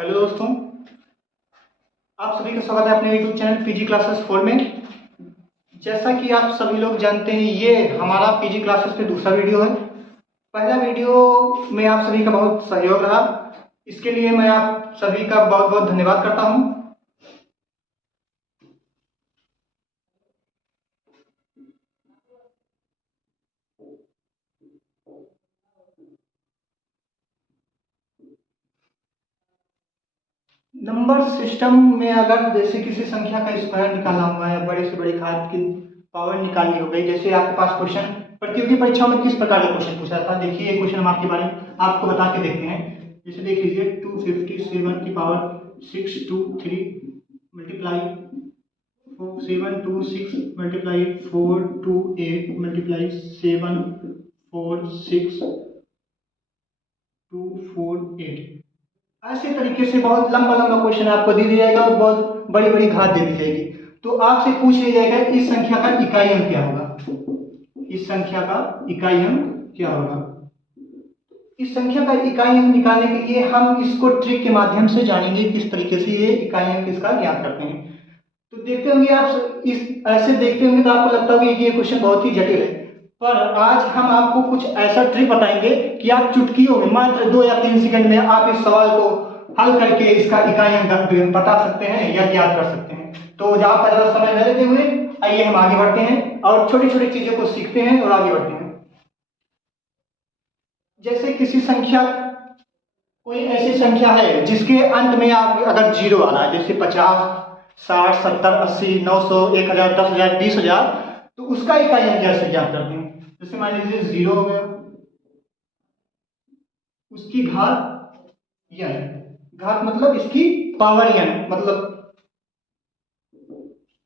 Hello दोस्तों, आप सभी का स्वागत है अपने यूट्यूब चैनल पीजी क्लासेस 4 में। जैसा कि आप सभी लोग जानते हैं, ये हमारा पीजी क्लासेस पे दूसरा वीडियो है। पहला वीडियो में आप सभी का बहुत सहयोग रहा, इसके लिए मैं आप सभी का बहुत बहुत धन्यवाद करता हूं। नंबर सिस्टम में अगर जैसे किसी संख्या का स्क्वायर निकालना हुआ है, बड़े से बड़े घात की पावर निकालनी हो गई, जैसे आपके पास क्वेश्चन प्रतियोगी परीक्षाओं में किस प्रकार का क्वेश्चन पूछा था, देखिए ये क्वेश्चन हम आपके बारे में आपको बता के देखते हैं। जैसे देख लीजिए 257 की पावर 623 मल्टीप्लाई 726 मल्टीप्लाई 428 मल्टीप्लाई 746248। ऐसे तरीके से बहुत लंबा लंबा क्वेश्चन आपको दे दिया जाएगा और बहुत बड़ी बड़ी घात दे दी जाएगी। तो आपसे पूछ लिया जाएगा इस संख्या का इकाई अंक क्या होगा, इस संख्या का इकाई अंक क्या होगा। इस संख्या का इकाई अंक निकालने के लिए हम इसको ट्रिक के माध्यम से जानेंगे किस तरीके से ये इकाई अंक इसका ज्ञात करते हैं। तो देखते होंगे आप, इस ऐसे देखते होंगे तो आपको लगता होगा कि ये क्वेश्चन बहुत ही जटिल है, पर आज हम आपको कुछ ऐसा ट्रिक बताएंगे कि आप चुटकियों में मात्र 2 या 3 सेकंड में आप इस सवाल को हल करके इसका इकाई अंक बता सकते हैं या ज्ञात कर सकते हैं। तो ज्यादा ज्यादा समय न लेते हुए आइए हम आगे बढ़ते हैं और छोटी छोटी चीजों को सीखते हैं और आगे बढ़ते हैं। जैसे किसी संख्या, कोई ऐसी संख्या है जिसके अंत में आप अगर जीरो आ रहा है, जैसे 50, 60, 70, 80, 900, 1000, 10,000, 20,000, तो उसका इकाई अंक कैसे ज्ञात करते हैं। जैसे मान लीजिए जीरो हो गया, उसकी घात यन, घात मतलब इसकी पावर यन, मतलब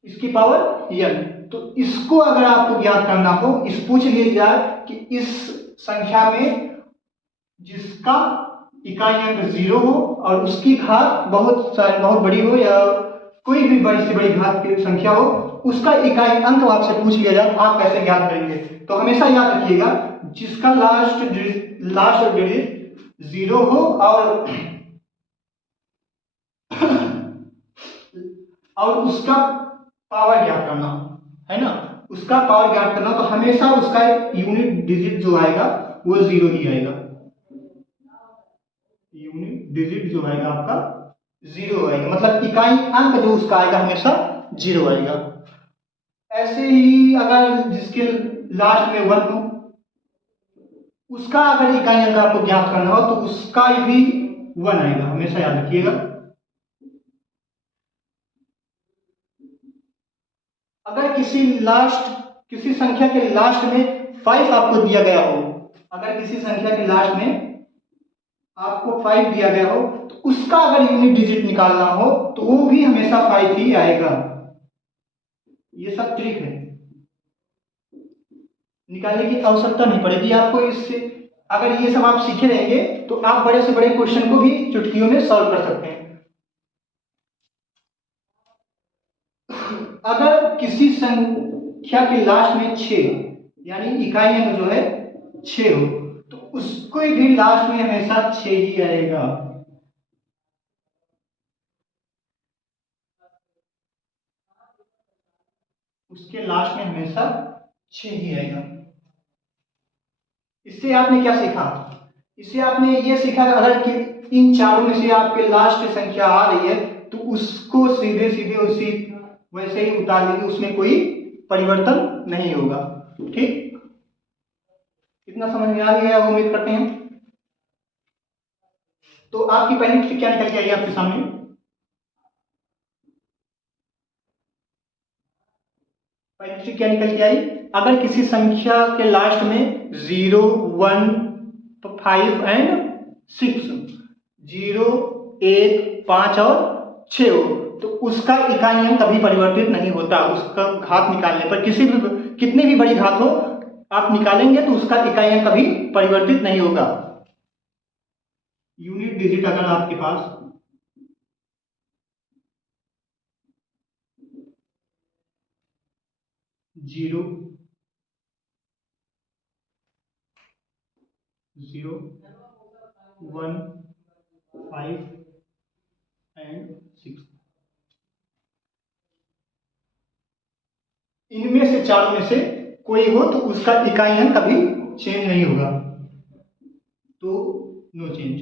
इसकी पावर यन। तो इसको अगर आपको ज्ञात करना हो, इस पूछ लिया जाए कि इस संख्या में जिसका इकाई अंक जीरो हो और उसकी घात बहुत बड़ी हो या कोई भी बड़ी से बड़ी घात की संख्या हो, उसका इकाई अंक आपसे पूछ लिया जाए तो आप कैसे ज्ञात करेंगे। तो हमेशा याद रखिएगा, जिसका लास्ट डिजिट जीरो हो और उसका पावर ज्ञात करना हो, है ना, उसका पावर ज्ञात करना, तो हमेशा उसका यूनिट डिजिट जो आएगा वो जीरो ही आएगा। यूनिट डिजिट जो आएगा आपका जीरो आएगा, मतलब इकाई अंक जो उसका आएगा हमेशा जीरो आएगा। ऐसे ही अगर जिसके लास्ट में वन हो, उसका अगर इकाई अंक आपको ज्ञात करना हो तो उसका भी वन आएगा, हमेशा याद रखिएगा। अगर किसी संख्या के लास्ट में 5 आपको दिया गया हो, अगर किसी संख्या के लास्ट में आपको 5 दिया गया हो, तो उसका अगर यूनिट डिजिट निकालना हो तो वो भी हमेशा 5 ही आएगा। ये सब ट्रिक है, निकालने की आवश्यकता नहीं पड़ेगी आपको इससे। अगर ये सब आप सीखे रहेंगे तो आप बड़े से बड़े क्वेश्चन को भी चुटकियों में सॉल्व कर सकते हैं। अगर किसी संख्या के लास्ट में 6 यानी इकाई अंक जो है 6 हो, तो उसको भी लास्ट में हमेशा 6 ही आएगा। उसके लास्ट में हमेशा 6 ही आएगा। इससे आपने क्या सीखा, इससे आपने ये सीखा अगर कि इन चारों में से आपके लास्ट संख्या आ रही है तो उसको सीधे सीधे उसी वैसे ही उतार लेंगे, उसमें कोई परिवर्तन नहीं होगा। ठीक, इतना समझ में आ गया उम्मीद करते हैं। तो आपकी पहली ट्रिक क्या निकल के आई आपके सामने। पहली ट्रिक क्या निकल के आई, अगर किसी संख्या के लास्ट में 0, 1, 5 एंड 6, 0, 1, 5 और 6 हो, तो उसका इकाई अंक कभी परिवर्तित नहीं होता। उसका घात निकालने पर कितनी भी बड़ी घात हो आप निकालेंगे तो उसका इकाई अंक कभी परिवर्तित नहीं होगा। यूनिट डिजिट अगर आपके पास 0, 0, 1, 5 एंड 6। इनमें से चारों में से कोई हो तो उसका इकाई अंक कभी चेंज नहीं होगा, तो नो चेंज,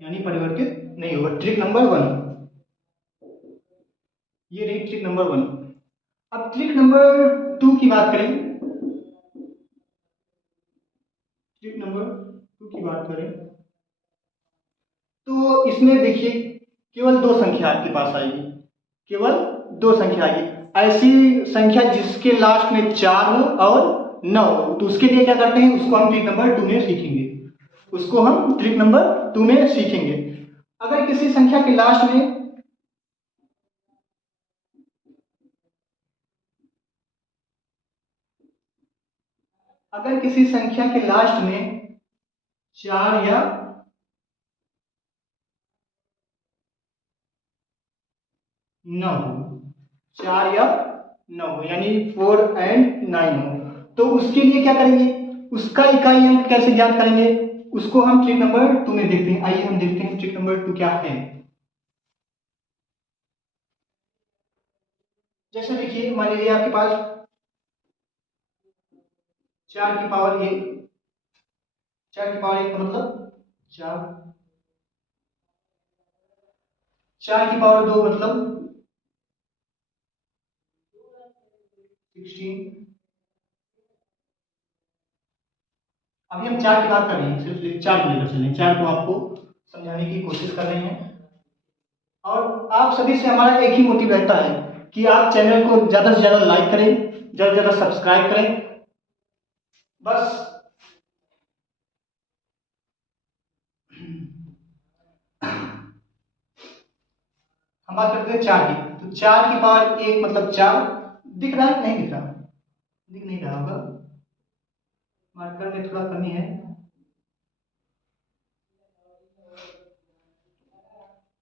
यानी परिवर्तित नहीं होगा। ट्रिक नंबर 1, ये रही ट्रिक नंबर 1। अब ट्रिक नंबर 2 की बात करें। ट्रिक नंबर 2 की बात करें तो इसमें देखिए केवल दो संख्या आपके पास आएगी, केवल दो संख्या आएगी। ऐसी संख्या जिसके लास्ट में 4 हो और 9 हो, तो उसके लिए क्या करते हैं, उसको हम ट्रिक नंबर 2 में सीखेंगे। उसको हम ट्रिक नंबर 2 में सीखेंगे। अगर किसी संख्या के लास्ट में अगर किसी संख्या के लास्ट में 4 या 9 हो, 4 या 9 हो, यानी 4 एंड 9 हो, तो उसके लिए क्या करेंगे, उसका इकाई अंक कैसे ज्ञात करेंगे, उसको हम ट्रिक नंबर 2 में देखते हैं। आइए हम देखते हैं ट्रिक नंबर 2 क्या है। जैसे देखिए मान लीजिए आपके पास 4 की पावर 1, 4 की पावर 1 का मतलब 4, 4 की पावर 2 मतलब 16। अभी हम 4 की बात कर रहे हैं, सिर्फ 4 को लेकर चल रहे हैं, 4 को आपको समझाने की कोशिश कर रहे हैं। और आप सभी से हमारा एक ही मोटिव रहता है कि आप चैनल को ज्यादा से ज्यादा लाइक करें, ज्यादा से ज्यादा सब्सक्राइब करें। बस हम बात करते हैं 4 की, तो 4 की पावर 1 मतलब 4। दिख रहा है नहीं दिख रहा, दिख नहीं रहा होगा, मार्कर में थोड़ा कमी है।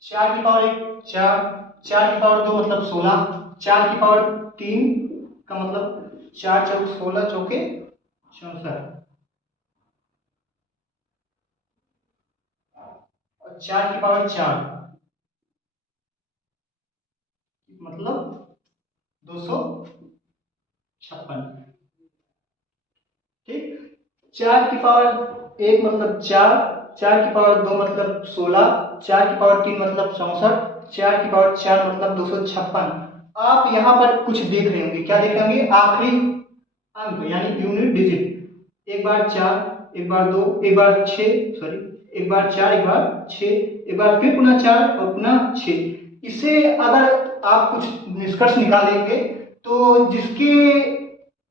4 की पावर 1 4, 4 की पावर 2 मतलब 16, 4 की पावर 3 का मतलब 4 चौक 16 चौके 64, और 4 की पावर 4 मतलब 256। ठीक, 4 की पावर 1 मतलब 4, 4 की पावर 2 मतलब 16, 4 की पावर 3 मतलब 64, 4 की पावर 4 मतलब 256। आप यहां पर कुछ देख रहे होंगे, क्या देख रहे होंगे, आखिरी अंक यानी यूनिट डिजिट। एक बार 4, एक बार 2, एक बार 6, सॉरी, एक बार 4, एक बार 6, एक बार फिर पुनः 4 और पुनः 6। इसे अगर आप कुछ निष्कर्ष निकालेंगे तो जिसके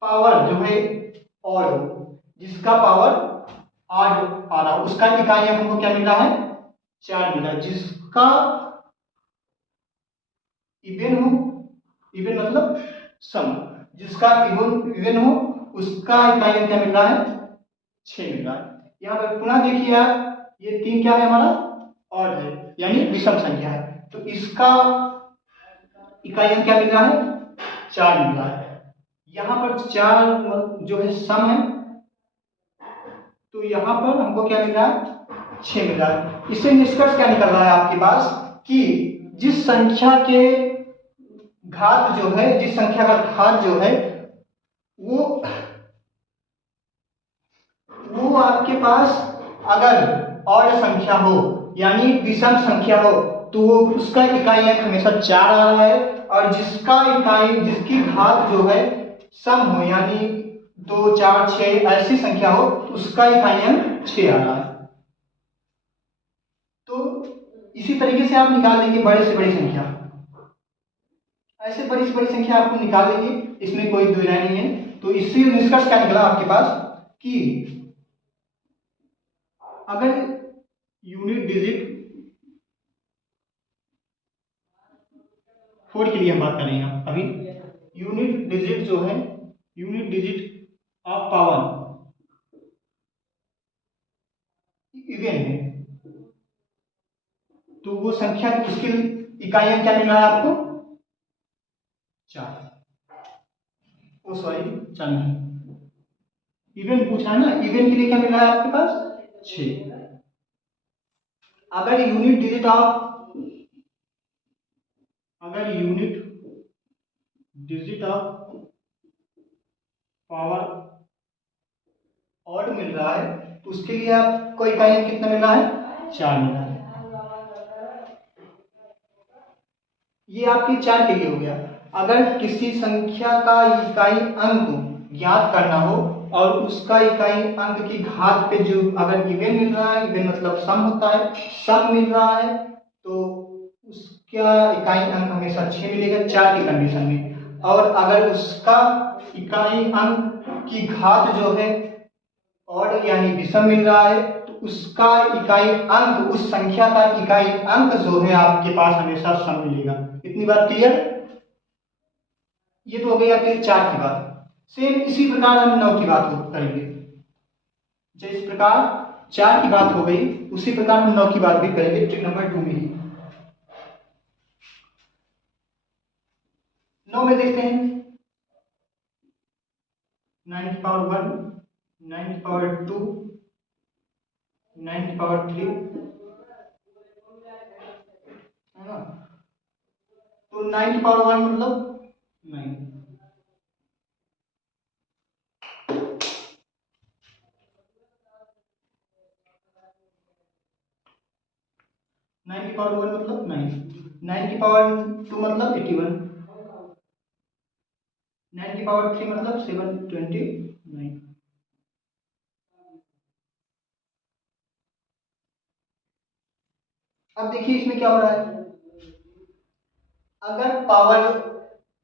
पावर जो है और हो, जिसका पावर आठ आ रहा हो, उसका इकाई अंक हमको क्या मिल रहा है, 4 मिला। जिसका इवन हो, इवन मतलब सम, जिसका इवन इवन हो उसका इकाई अंक क्या मिल रहा है, 6 मिल रहा है। यहाँ पर पुनः देखिए आप, ये 3 क्या है हमारा, और है, यानी विषम संख्या है, तो इसका इकाई अंक क्या मिल रहा है, 4 मिल रहा है। यहाँ पर 4 जो है सम है, तो यहाँ पर हमको क्या मिल रहा है, 6 मिल रहा है। इससे निष्कर्ष क्या निकल रहा है आपके पास कि जिस संख्या के घात जो है, जिस संख्या का घात जो है वो आपके पास अगर और संख्या हो यानी विषम संख्या हो तो वो उसका इकाई अंक हमेशा 4 आ रहा है, और जिसका इकाई जिसकी घात जो है सम हो यानी 2 4 6 ऐसी संख्या हो तो उसका इकाई अंक 6 आ रहा है। तो इसी तरीके से आप निकाल लेंगे बड़े से बड़ी संख्या, ऐसे बड़ी से बड़ी संख्या आपको निकाल लेंगे, इसमें कोई दो राय नहीं है। तो इससे निष्कर्ष क्या निकला आपके पास कि अगर यूनिट डिजिट 4 के लिए हम बात कर रहे हैं अभी, यूनिट डिजिट जो है, unit digit of power even है, तो वो संख्या उसकी इकाई अंक क्या मिल रहा है आपको, 4। ओ सॉरी 4 नहीं, इवन पूछा है ना, इवन के लिए क्या मिल रहा है आपके पास, 6। अगर यूनिट डिजिट ऑफ अगर unit digit of power odd मिल रहा है तो उसके लिए आपको इकाई अंक कितना मिल रहा है? 4 मिल रहा है। ये आपके 4 के लिए हो गया। अगर किसी संख्या का इकाई अंक ज्ञात करना हो और उसका इकाई अंक की घात पे जो अगर इवेन मिल रहा है, इवेन मतलब सम होता है, सम मिल रहा है तो उसका इकाई अंक हमेशा 6 मिलेगा 4 की कंडीशन में। और अगर उसका इकाई अंक की घात जो है ऑड यानी विषम मिल रहा है तो उसका इकाई अंक, उस संख्या का इकाई अंक जो है आपके पास हमेशा सम मिलेगा। इतनी बात क्लियर? ये तो हो गई आपके 4 की बात। सेम इसी प्रकार हम 9 की बात करेंगे। जिस प्रकार 4 की बात हो गई उसी प्रकार हम 9 की बात भी करेंगे ट्रिक नंबर 2 में ही। 9 में देखते हैं 9 की पावर 1, 9 की पावर 2, 9 की पावर 3 है ना। तो 9 की पावर 1 मतलब 9, 9 की पावर 1 मतलब 9, 9 की पावर 2 मतलब 81, 9 की पावर 3 मतलब 729। अब देखिए इसमें क्या हो रहा है। अगर पावर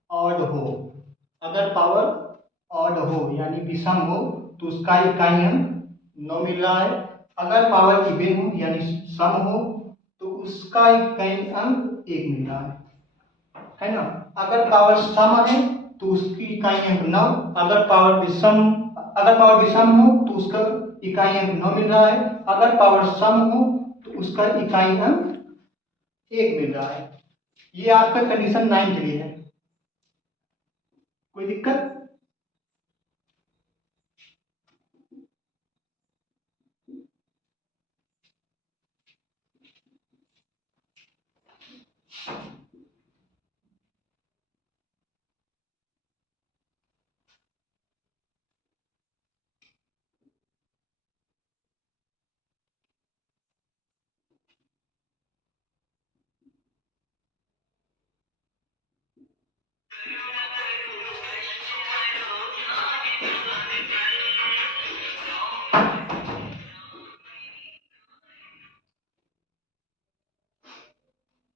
ऑड हो, अगर पावर ऑड हो यानी विषम हो तो उसका इकाई अंक 9 मिल रहा है। अगर पावर इवन हो यानी सम हो तो उसका इकाई अंक 1 मिल रहा है ना। अगर पावर सम है तो उसकी इकाई अंक 9, अगर पावर विषम हो तो उसका इकाई अंक 9 मिल रहा है। अगर पावर सम हो तो उसका इकाई अंक 1 मिल रहा है। ये आपका कंडीशन 9 के लिए है। कोई दिक्कत?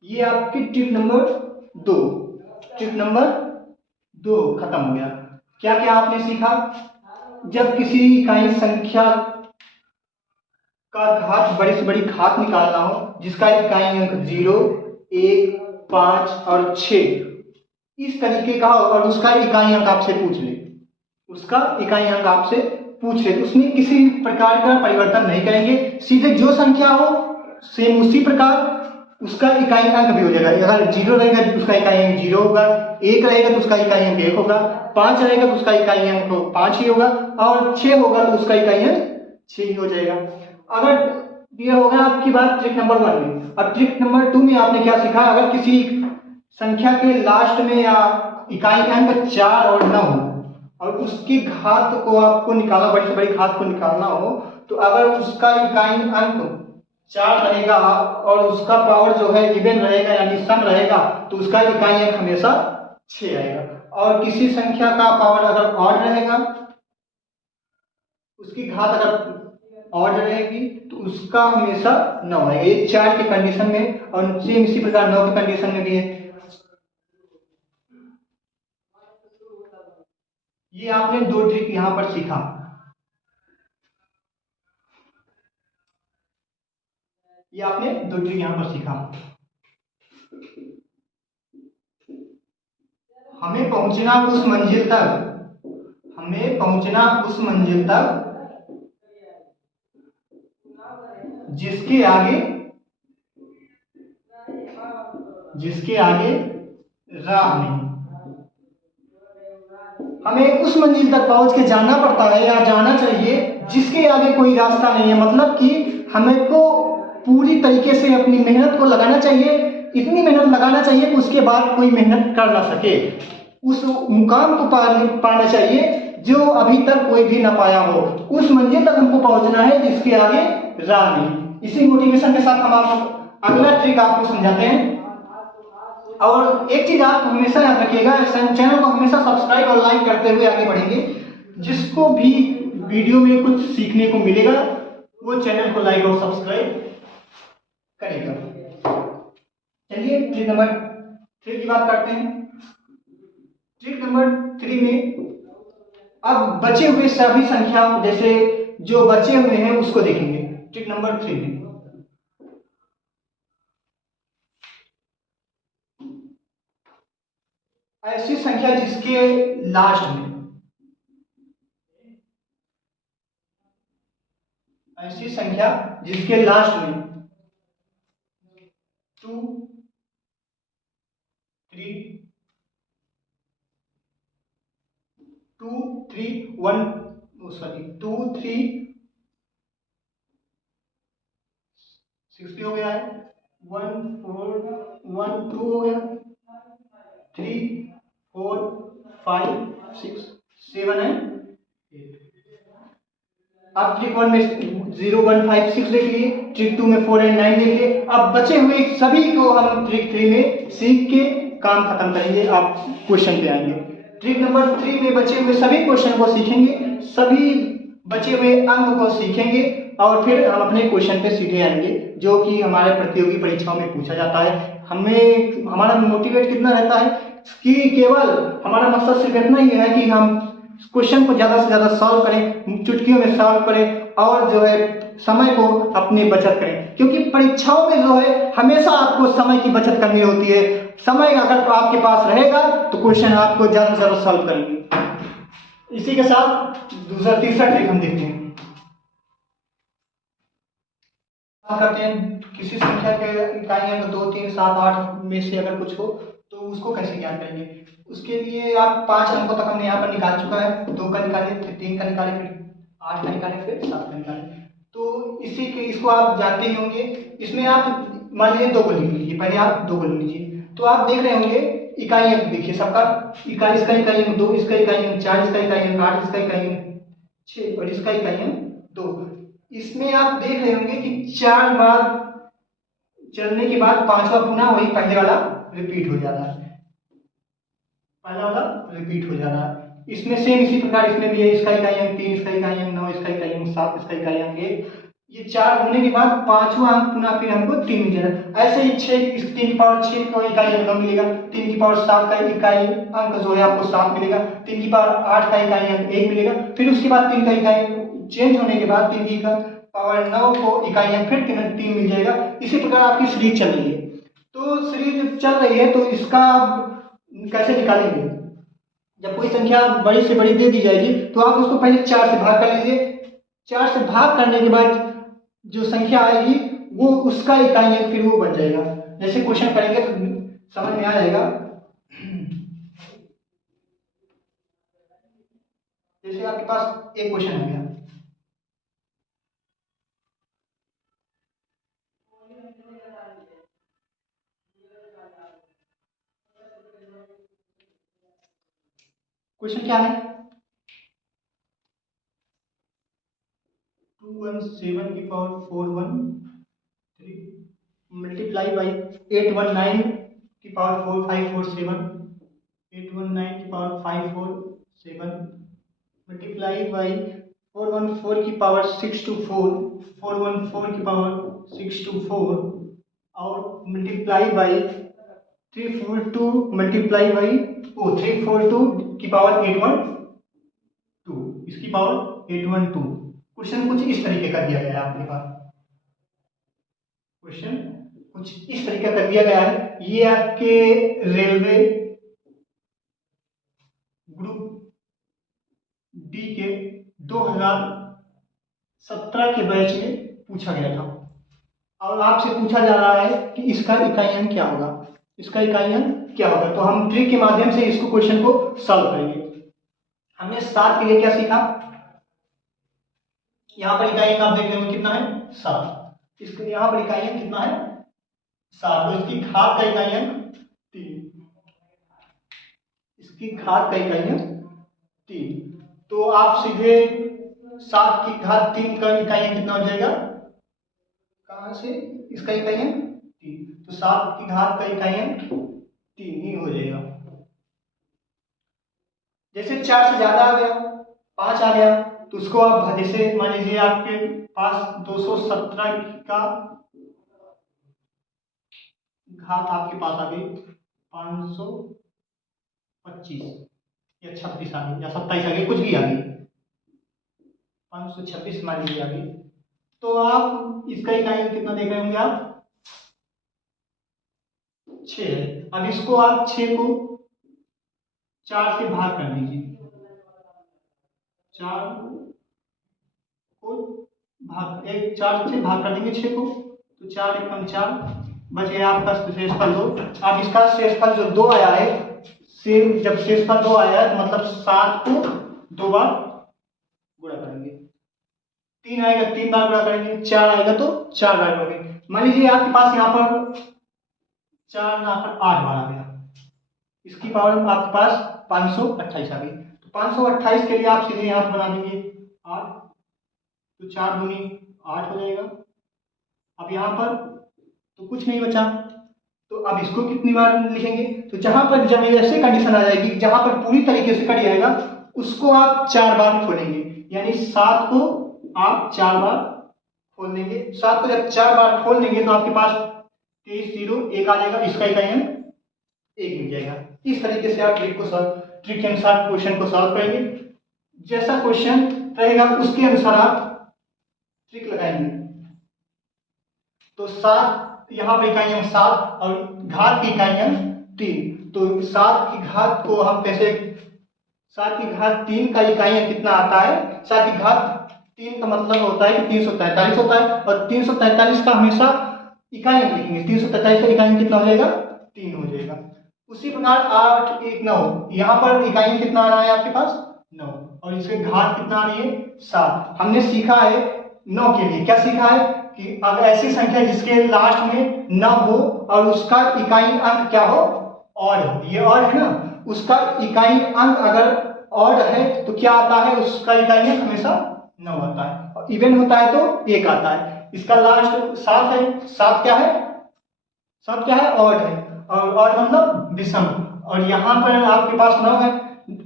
ये आपकी ट्रिक नंबर 2, ट्रिक नंबर 2 खत्म हो गया। क्या क्या आपने सीखा? जब किसी इकाई संख्या का घात, बड़ी से बड़ी घात निकालना हो जिसका इकाई अंक 0, 1, 5 और 6 इस तरीके का हो और उसका इकाई अंक आपसे पूछ ले, उसका इकाई अंक आपसे पूछ ले तो उसमें किसी प्रकार का परिवर्तन नहीं करेंगे, सीधे जो संख्या हो सेम उसी प्रकार उसका इकाई अंक भी हो जाएगा। अगर 0 रहेगा तो उसका इकाई अंक 0 होगा, 1 रहेगा तो उसका इकाई अंक 1 होगा, 5 रहेगा तो उसका इकाई अंक 5 ही होगा और 6 होगा तो उसका इकाई अंक 6 ही हो जाएगा। अगर ये होगा आपकी बात ट्रिक नंबर 1 में। अब ट्रिक नंबर 2 में आपने क्या सीखा? अगर किसी संख्या के लास्ट में या इकाई अंक 4 और 9 और उसकी घात को आपको निकालना, बड़ी से बड़ी घात को निकालना हो तो अगर उसका इकाई अंक 4 रहेगा और उसका पावर जो है इवन रहेगा यानी सम रहेगा तो उसका इकाई अंक हमेशा 6 आएगा। और किसी संख्या का पावर अगर ऑड रहेगा, उसकी घात अगर ऑड रहेगी तो उसका हमेशा 9 आएगा। ये 4 की कंडीशन में और सेम इसी प्रकार 9 की कंडीशन में भी है। ये आपने 2 ट्रिक यहां पर सीखा। ये आपने 2 ट्रिक यहां पर सीखा। हमें पहुंचना उस मंजिल तक, हमें पहुंचना उस मंजिल तक जिसके आगे राह नहीं। हमें उस मंजिल तक पहुंच के जाना पड़ता है या जाना चाहिए जिसके आगे कोई रास्ता नहीं है। मतलब कि हमें को पूरी तरीके से अपनी मेहनत को लगाना चाहिए इतनी मेहनत लगाना चाहिए कि उसके बाद कोई मेहनत कर ना सके, उस मुकाम को पाना चाहिए जो अभी तक कोई भी ना पाया हो, उस मंजिल तक हमको पहुंचना है जिसके आगे राह नहीं। इसी मोटिवेशन के साथ हम आप अगला ट्रिक आपको समझाते हैं। और एक चीज आप हमेशा याद रखिएगा, चैनल को हमेशा सब्सक्राइब और लाइक करते हुए आगे बढ़ेंगे। जिसको भी वीडियो में कुछ सीखने को मिलेगा वो चैनल को लाइक और सब्सक्राइब करेगा। चलिए ट्रिक नंबर 3 की बात करते हैं। ट्रिक नंबर 3 में अब बचे हुए सभी संख्या, जैसे जो बचे हुए हैं उसको देखेंगे। ट्रिक नंबर 3 में ऐसी संख्या जिसके लास्ट में, ऐसी संख्या जिसके लास्ट में 2 3 2 3 1 सॉरी 2 3 6 भी हो गया है, 1 4 1 2 हो गया, 3 4 5 6 7 है 8। आप ट्रिक 1 में 0 1 5 6 देख लिए, ट्रिक 2 में 4 एंड 9 देख लिए। अब बचे हुए सभी को हम ट्रिक 3 में सीख के काम खत्म करेंगे, आप क्वेश्चन पे आएंगे। ट्रिक नंबर 3 में बचे हुए सभी क्वेश्चन को सीखेंगे, सभी बचे हुए अंक को सीखेंगे और फिर हम अपने क्वेश्चन पे सीधे आएंगे जो कि हमारे प्रतियोगी परीक्षाओं में पूछा जाता है। हमें हमारा मोटिवेट कितना रहता है कि केवल हमारा मकसद सिर्फ इतना ही है कि हम क्वेश्चन को ज़्यादा से ज़्यादा सॉल्व करें, चुटकियों में सॉल्व करें और जो है समय को अपनी बचत करें, क्योंकि परीक्षाओं में जो है हमेशा आपको समय की बचत करनी होती है। समय अगर आपके पास रहेगा तो क्वेश्चन आपको ज़्यादा से ज़्यादा सॉल्व करेंगे। इसी के साथ तीसरा ट्रिक हम देखते हैं। करते हैं किसी संख्या के इकाइयां 2 3 7 8 में से अगर कुछ हो तो उसको कैसे ज्ञात करेंगे। उसके लिए आप 5 अंकों तक हमने यहाँ पर निकाल चुका है, 2 का निकाले, फिर 3 का निकाले, फिर 8 का निकाले, फिर 7 का निकाले। तो इसी के इसको आप जानते ही होंगे। इसमें आप मान लीजिए 2 को लिख लीजिए, पहले आप 2 को लिख लीजिए तो आप देख रहे होंगे इकाई अंक देखिए सबका। इकाई, इसका इकाई अंक 2, इसका इकाई अंक 4, इसका इकाई अंक 8, इसका इकाई अंक 6 और इसका इकाई अंक 2। इसमें आप देख रहे होंगे कि 4 बार चलने के बाद 5वां पुनः वही पहले वाला रिपीट हो जाता है, पहला वाला रिपीट हो जाता है। इसमें सेम इसी प्रकार इसमें भी है, इसका इकाई अंक 3, इसका इकाई अंक 9, इसका इकाई अंक 7, इसका इकाई अंक 1। ये 4 होने के बाद 5वां अंक पुनः फिर हमको 3 मिल जाएगा। ऐसे ही 6, इस 3 की पावर 6 का इकाई अंक 9 मिलेगा, 3 की पावर 7 का इकाई अंक जो है आपको 7 मिलेगा, 3 की पावर 8 का इकाई अंक 1 मिलेगा। फिर उसके बाद 3 का इकाई चेंज होने के बाद 3 की पावर 9 को इकाई अंक फिर 3 मिल जाएगा। इसी प्रकार आपकी सीरीज चल रही है। तो सीरीज चल रही है तो इसका कैसे निकालेंगे। जब कोई संख्या बड़ी से बड़ी दे दी जाएगी तो आप उसको पहले 4 से भाग कर लीजिए। 4 से भाग करने के बाद जो संख्या आएगी वो उसका इकाई अंक फिर वो बन जाएगा। जैसे क्वेश्चन करेंगे तो समझ में आ जाएगा। जैसे आपके पास एक क्वेश्चन हो गया, क्वेश्चन क्या है 217 की पावर 413 मल्टीप्लाई बाई 819 की पावर 4547, 819 की पावर 547 मल्टीप्लाई बाई 414 की पावर 624, 414 की पावर 624 और मल्टीप्लाई बाई 342 मल्टीप्लाई बाई 342 की पावर 812, इसकी पावर 812। क्वेश्चन कुछ इस तरीके का दिया गया है आपके पास। क्वेश्चन कुछ इस तरीके का दिया गया है। ये आपके रेलवे ग्रुप डी के 2017 के बैच में पूछा गया था और आपसे पूछा जा रहा है कि इसका इकाई अंक क्या होगा, इसका इकाई अंक क्या होगा। तो हम ट्रिक के माध्यम से इसको क्वेश्चन को सॉल्व करेंगे। हमने 7 के लिए क्या सीखा, यहाँ पर इकाई अंक आप देख रहे हो कितना है 7, इसके यहाँ पर इकाई अंक कितना है 7, तो इसकी घात का इकाई अंक 3, इसकी घात का इकाई अंक 3। तो आप सीधे 7 की घात 3 का इकाई अंक कितना हो जाएगा, कहाँ से, इसका इकाई अंक 3, तो 7 की घात का इकाई अंक 3 ही हो जाएगा। जैसे 4 से ज्यादा आ गया, 5 आ गया, तो उसको आप जैसे मान लीजिए आपके पास 217 का घात आपके पास आ गई 525 या 26 आ गई या 27 आ गई, कुछ भी आ गई, 526 मान लीजिए आ गई, तो आप इसका इकाई कितना देख रहे होंगे आप, 6 है। अब इसको आप 6 को 4 से भाग कर दीजिए, 4 को भाग, 4 से भाग कर देंगे 6 को, तो 4 एकम 4, बच गया आपका शेषफल 2। अब इसका शेषफल जो 2 आया है, सेम जब शेषफल 2 आया है तो मतलब 7 को 2 बार गुणा करेंगे, 3 आएगा 3 बार गुणा करेंगे, 4 आएगा तो 4 बार करेंगे। मान लीजिए आपके पास यहाँ पर 4 ना कर 8 बार आ गया, इसकी पावर आपके पास 528 आ गई, तो 528 के लिए आप सीधे यहाँ बना देंगे 8, तो 4 दूनी 8 हो जाएगा। अब यहाँ पर तो कुछ नहीं बचा, तो अब इसको कितनी बार लिखेंगे, तो जहां पर जब ऐसे कंडीशन आ जाएगी जहां पर पूरी तरीके से कट जाएगा, उसको आप 4 बार खोलेंगे, यानी 7 को आप 4 बार खोल देंगे। 7 को जब 4 बार खोल देंगे तो आपके पास 23 0 1 आ जाएगा, इसका इकाई अंक 1 मिल जाएगा। इस तरीके से आप ट्रिक के अनुसार क्वेश्चन को सॉल्व करेंगे। जैसा क्वेश्चन रहेगा उसके अनुसार आप ट्रिक लगाएंगे। तो 7 यहाँ पर इकाई अंक 7 और घात की इकाई अंक 3, तो 7 की घात को हम कैसे, 7 की घात 3 का इकाई अंक कितना आता है, 7 की घात 3 का मतलब होता है कि 343 होता है, और 343 का हमेशा इकाई अंक लिखेंगे, 343 का इकाई अंक कितना हो जाएगा, 3 हो जाएगा। उसी प्रकार 8 1 9, यहाँ पर इकाई अंक कितना आ रहा है आपके पास 9, और इसके घात कितना आ रही है 7। हमने सीखा है 9 के लिए क्या सीखा है कि अगर ऐसी संख्या जिसके लास्ट में न हो और उसका इकाई अंक क्या हो, ऑड हो, ये ऑड है ना, उसका इकाई अंक अगर ऑड है तो क्या आता है, उसका इकाई अंक हमेशा 9 आता है, और इवन होता है तो 1 आता है। इसका लास्ट 7 है, 7 क्या है, 7 क्या है, ऑड है, और ऑड मतलब विषम, और यहाँ पर आपके पास 9 है।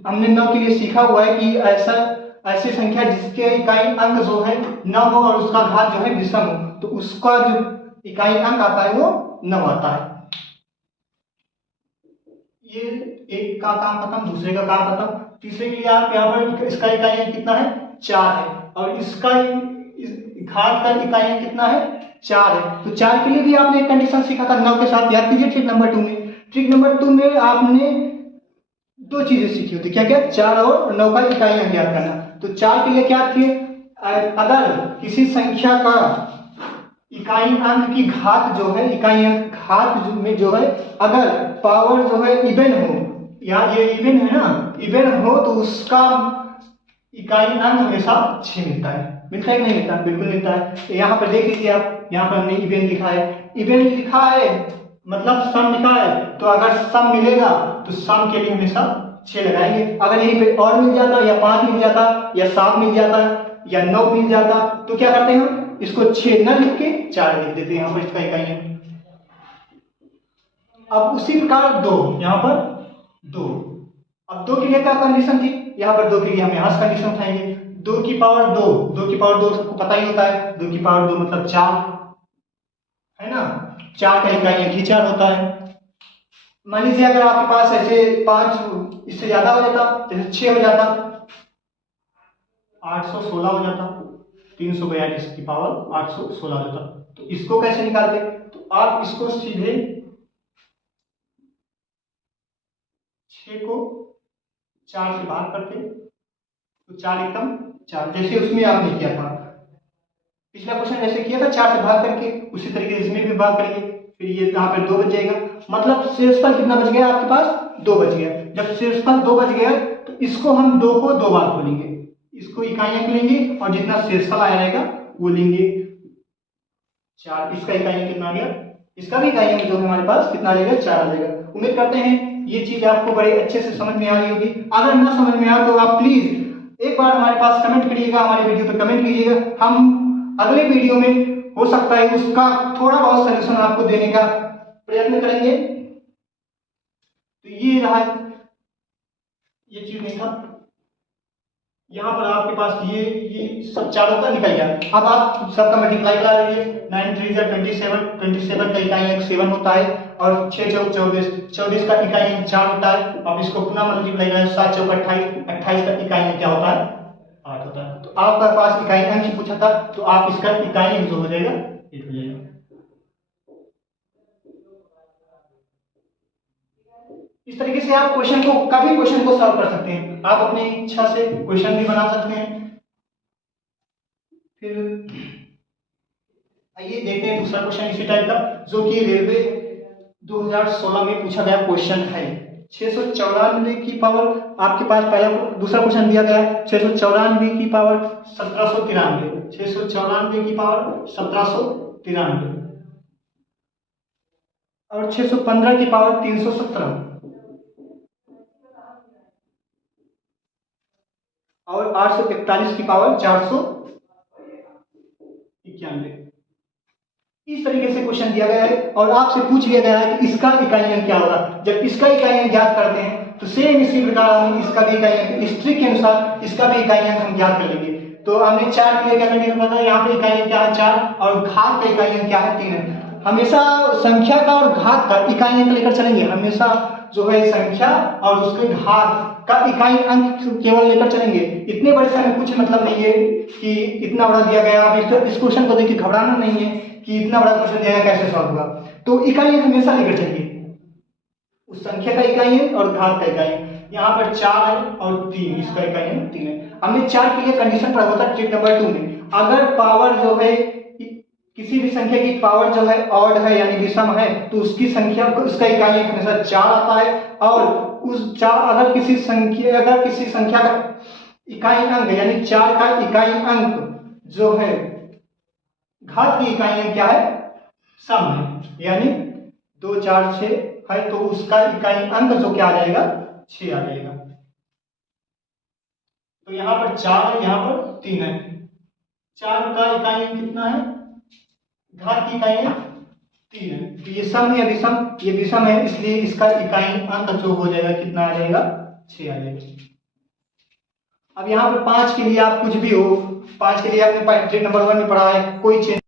हमने 9 के लिए सीखा हुआ है कि ऐसी संख्या जिसके इकाई अंक जो है 9 हो और उसका घात जो है विषम हो, तो उसका जो इकाई अंक आता है वो 9 आता है। ये एक का काम खत्म, दूसरे का काम खत्म, तीसरे के लिए आप यहाँ पर इसका इकाई अंक कितना है 4 है, और इसका घात का इकाई अंक कितना है 4 है। तो 4 के लिए भी आपने एक कंडीशन सीखा था 9 के साथ, याद कीजिए ट्रिक नंबर 2 में। ट्रिक नंबर 2 में आपने 2 चीजें सीखी होती, क्या क्या, 4 और 9 का इकाई अंक ज्ञात करना। तो 4 के लिए क्या थी, अगर किसी संख्या का इकाई अंक की घात जो है, इकाई अंक घात में जो है अगर पावर जो है इवन हो, या ये इवन है ना, इवन हो तो उसका इकाई अंक हमेशा 6 मिलता है। मिलता है कि नहीं मिलता, बिल्कुल मिलता है। यहाँ पर देख लीजिए आप, यहाँ पर हमने इवन लिखा है, इवन लिखा है मतलब सम लिखा है, तो अगर सम मिलेगा तो सम के लिए हमेशा 6 लगाएंगे। अगर यहीं पे और मिल जाता, या 5 मिल जाता, या 7 मिल जाता, या 9 मिल जाता, तो क्या करते हैं हम, इसको 6 न लिख के 4 लिख देते हैं यहाँ पर, इसका इकाई है। अब उसी प्रकार 2, यहाँ पर 2, अब 2 के लिए क्या कंडीशन थी, यहाँ पर 2 के लिए हम यहाँ से कंडीशन उठाएंगे, 2 की पावर 2, 2 की पावर 2 सबको पता ही होता है, 2 की पावर 2 मतलब 4 है ना, 4 का इकाई अंक ही 4 होता है। मान लीजिए अगर आपके पास ऐसे 5 इससे ज्यादा हो जाता, जैसे 6 हो जाता, 816 हो जाता, 342 की पावर 816 हो जाता, तो इसको कैसे निकालते, तो आप इसको सीधे 6 को 4 से भाग करते, तो 4 एकम 4, जैसे उसमें आपने किया था, पिछला क्वेश्चन जैसे किया था 4 से भाग करके, उसी तरीके से इसमें भी भाग करेंगे, फिर ये यहाँ पे 2 बच जाएगा, मतलब शेषफल कितना बच गया आपके पास, 2 बच गया। जब शेषफल 2 बच गया तो इसको हम 2 को 2 बार खोलेंगे, इसको इकाई अंक लेंगे और जितना शेषफल आया रहेगा वो लेंगे 4, इसका इकाई अंक कितना आ गया इसका भी इकाई अंक जो है हमारे पास कितना आ जाएगा, 4 आ जाएगा। उम्मीद करते हैं ये चीज आपको बड़े अच्छे से समझ में आ रही होगी। अगर ना समझ में आए तो आप प्लीज एक बार हमारे पास कमेंट करिएगा, हमारे वीडियो पे कमेंट कीजिएगा। हम अगले वीडियो में हो सकता है उसका थोड़ा बहुत सोल्यूशन आपको देने का प्रयत्न करेंगे। तो ये रहा, ये चीज नहीं था, यहाँ पर आपके पास ये सब चारों का निकल गया। अब आप सबका मल्टीप्लाई करा लीजिए। 9 3 जा 27, 27 का इकाई अंक 7 होता है और 6 चौक 24, 24 का इकाई अंक 4 होता है। आप इसको पुनः मल्टीप्लाई करें, 7 चौक 28, 28 का इकाई अंक क्या होता है, 8 होता है। तो आपके पास इकाई अंक ही पूछा था, तो आप इसका इकाई अंक जो हो जाएगा 8 हो जाएगा। इस तरीके से आप क्वेश्चन को, कभी क्वेश्चन को सॉल्व कर सकते हैं। आप अपनी इच्छा से क्वेश्चन भी बना सकते हैं। फिर आइए देखते हैं दूसरा क्वेश्चन इसी टाइप का, जो कि रेलवे 2016 में पूछा गया क्वेश्चन है। 694 की पावर आपके पास पहला दूसरा क्वेश्चन दिया गया है। 694 की पावर 1793, 694 की पावर 1793 और 615 की पावर 317 और 841 की पावर 491। इस तरीके से क्वेश्चन दिया गया है और आपसे पूछ लिया गया है कि इसका इकाई अंक क्या होगा। जब इसका इकाई अंक ज्ञात करते हैं तो सेम इसी प्रकार हम इसका भी इकाई अंक, इस ट्रिक के अनुसार इसका भी इकाई अंक हम ज्ञात कर लेंगे। तो हमने 4 के लिए क्या करने का था, यहाँ पे इकाई अंक क्या है 4 और घात का इकाई अंक क्या है 3 है। हमेशा संख्या का और घात का इकाई अंक लेकर चलेंगे, हमेशा जो है संख्या और उसके घात का इकाई अंक केवल लेकर चलेंगे। इतने बड़े से हमें कुछ मतलब नहीं है कि इतना बड़ा दिया गया, आप इस क्वेश्चन को देखिए घबराना नहीं है कि इतना बड़ा क्वेश्चन दिया गया कैसे सॉल्व होगा। तो इकाई अंक हमेशा लेकर चलिए, उस संख्या का इकाई अंक और घात का इकाई अंक। यहाँ पर 4 है और 3, इसका इकाई अंक 3 है। हमने 4 के लिए कंडीशन पढ़ा होता ट्रिक नंबर 2 में, अगर पावर जो है किसी भी संख्या की पावर जो है ऑड है यानी विषम है तो उसकी संख्या को, उसका इकाई अंक हमेशा 4 आता है। और उस 4 अगर किसी संख्या का इकाई अंक यानी 4 का इकाई अंक जो है घात की इकाई अंक क्या है, सम है, यानी 2 4 6 है तो उसका इकाई अंक जो क्या आ जाएगा 6 आ जाएगा। तो यहाँ पर 4 है, यहाँ पर 3 है। 4 का इकाई अंक कितना है, घात की इकाई अंक 3 है। तो ये सम है या विषम, ये विषम है, इसलिए इसका इकाई अंक जो हो जाएगा कितना आ जाएगा 6 आ जाएगा। अब यहाँ पर 5 के लिए आप कुछ भी हो, 5 के लिए आपने ट्रिक नंबर 1 में पढ़ा है कोई चेंज,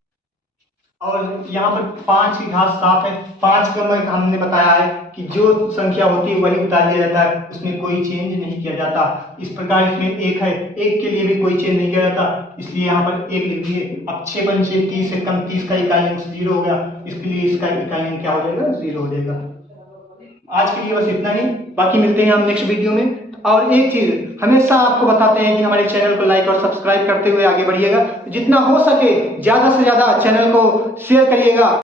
और यहाँ पर 5 की घात 7 है। 5 का हमने बताया है कि जो संख्या होती है वही उतार दिया जाता है, उसमें कोई चेंज नहीं किया जाता। इस प्रकार इसमें 1 है, 1 के लिए भी कोई चेंज नहीं किया जाता, इसलिए यहाँ पर 1 लिख दिए। अब 6 पंचे 30 से कम, 30 का इकाई अंक 0 हो गया, इसके लिए इसका इकाई अंक क्या हो जाएगा 0 हो जाएगा। आज के लिए बस इतना ही, बाकी मिलते हैं हम नेक्स्ट वीडियो में। और एक चीज हमेशा आपको बताते हैं कि हमारे चैनल को लाइक और सब्सक्राइब करते हुए आगे बढ़िएगा। जितना हो सके ज्यादा से ज्यादा चैनल को शेयर करिएगा।